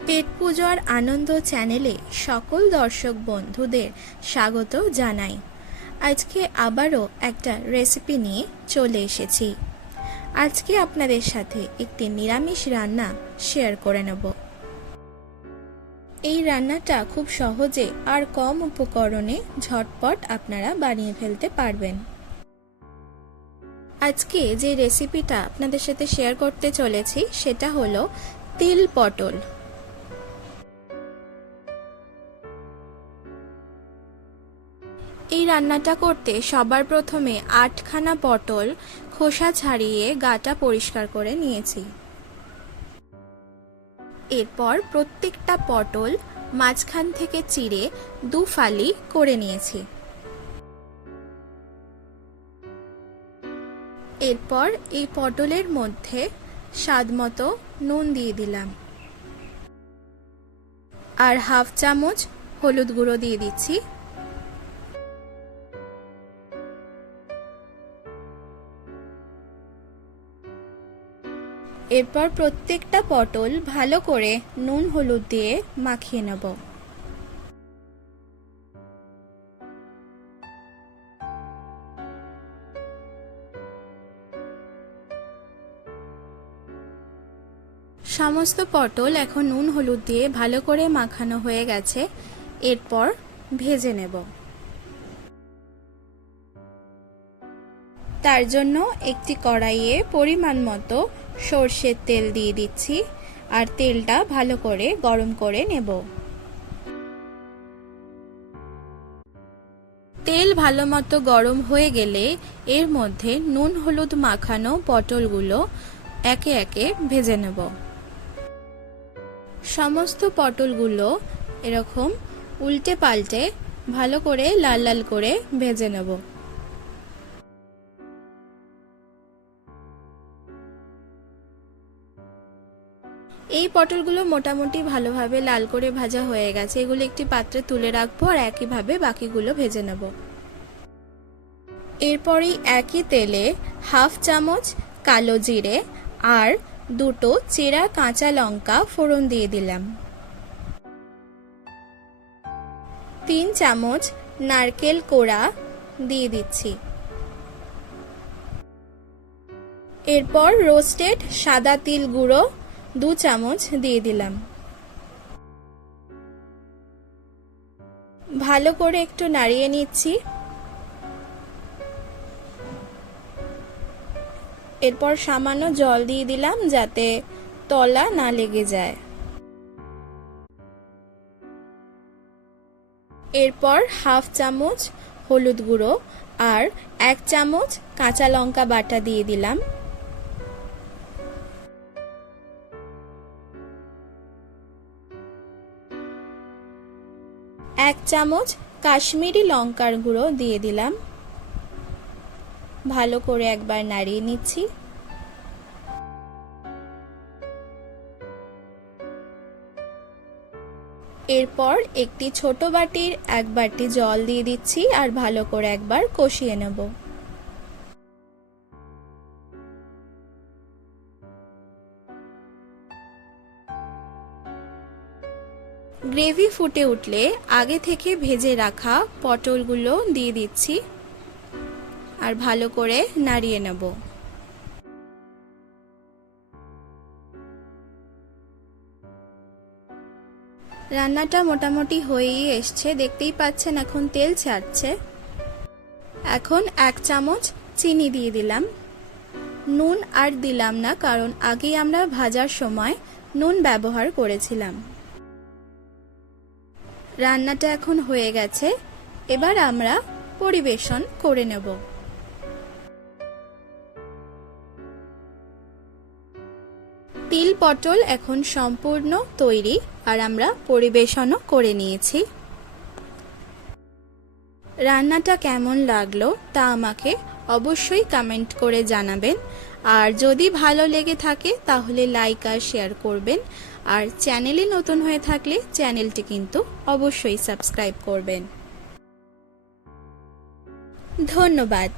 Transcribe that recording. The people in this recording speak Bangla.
পেট পুজোর আনন্দ চ্যানেলে সকল দর্শক বন্ধুদের স্বাগত জানাই। আজকে আবারও একটা রেসিপি নিয়ে চলে এসেছি। আজকে আপনাদের সাথে একটি নিরামিষ রান্না শেয়ার করে নেব। এই রান্নাটা খুব সহজে আর কম উপকরণে ঝটপট আপনারা বানিয়ে ফেলতে পারবেন। আজকে যে রেসিপিটা আপনাদের সাথে শেয়ার করতে চলেছি সেটা হলো তিল পটল। এই রান্নাটা করতে সবার প্রথমে 8খানা পটল খোসা ছাড়িয়ে গাটা পরিষ্কার করে নিয়েছি। এরপর প্রত্যেকটা পটল মাঝখান থেকে চিড়ে 2 ফালি করে নিয়েছি। এরপর এই পটলের মধ্যে স্বাদমতো নুন দিয়ে দিলাম আর হাফ চামচ হলুদ গুঁড়ো দিয়ে দিচ্ছি। এরপর প্রত্যেকটা পটল ভালো করে নুন হলুদ দিয়ে মাখিয়ে নেব। সমস্ত পটল এখন নুন হলুদ দিয়ে ভালো করে মাখানো হয়ে গেছে। এরপর ভেজে নেব। তার জন্য একটি কড়াইয়ে পরিমাণ মতো সরষের তেল দিয়ে দিচ্ছি আর তেলটা ভালো করে গরম করে নেব। তেল ভালো মতো গরম হয়ে গেলে এর মধ্যে নুন হলুদ মাখানো পটলগুলো একে একে ভেজে নেব। সমস্ত পটলগুলো এরকম উল্টে পাল্টে ভালো করে লাল লাল করে ভেজে নেব। এই পটলগুলো মোটামুটি ভালোভাবে লাল করে ভাজা হয়ে গেছে। এগুলো একটি পাত্রে তুলে রাখবো আর একইভাবে বাকিগুলো ভেজে নেব। এরপরই একই তেলে হাফ চামচ কালো জিরে আর 2টো চেরা কাঁচা লঙ্কা ফোড়ন দিয়ে দিলাম। 3 চামচ নারকেল কোড়া দিয়ে দিচ্ছি। এরপর রোস্টেড সাদা তিল গুঁড়ো 2 চামচ দিয়ে দিলাম। ভালো করে একটু নাড়িয়ে নিচ্ছি। এরপর সামান্য জল দিয়ে দিলাম যাতে তলা না লেগে যায়। এরপর হাফ চামচ হলুদ গুঁড়ো আর 1 চামচ কাঁচা লঙ্কা বাটা দিয়ে দিলাম। এক চামচ কাশ্মীরি লঙ্কার গুঁড়ো দিয়ে দিলাম। ভালো করে একবার নাড়িয়ে নিচ্ছি। এরপর একটি ছোট বাটির 1 বাটি জল দিয়ে দিচ্ছি আর ভালো করে একবার কষিয়ে নেব। গ্রেভি ফুটে উঠলে আগে থেকে ভেজে রাখা পটলগুলো দিয়ে দিচ্ছি আর ভালো করে নাড়িয়ে নেব। রান্নাটা মোটামুটি হয়েই এসছে, দেখতেই পাচ্ছেন এখন তেল ছাড়ছে। এখন 1 চামচ চিনি দিয়ে দিলাম। নুন আর দিলাম না, কারণ আগেই আমরা ভাজার সময় নুন ব্যবহার করেছিলাম। রান্নাটা এখন হয়ে গেছে, এবার আমরা পরিবেশন করে নেব। তিল পটল এখন সম্পূর্ণ তৈরি আর আমরা পরিবেশনও করে নিয়েছি। রান্নাটা কেমন লাগলো তা আমাকে অবশ্যই কমেন্ট করে জানাবেন আর যদি ভালো লেগে থাকে তাহলে লাইক আর শেয়ার করবেন আর চ্যানেলে নতুন হয়ে থাকলে চ্যানেলটি কিন্তু অবশ্যই সাবস্ক্রাইব করবেন। ধন্যবাদ।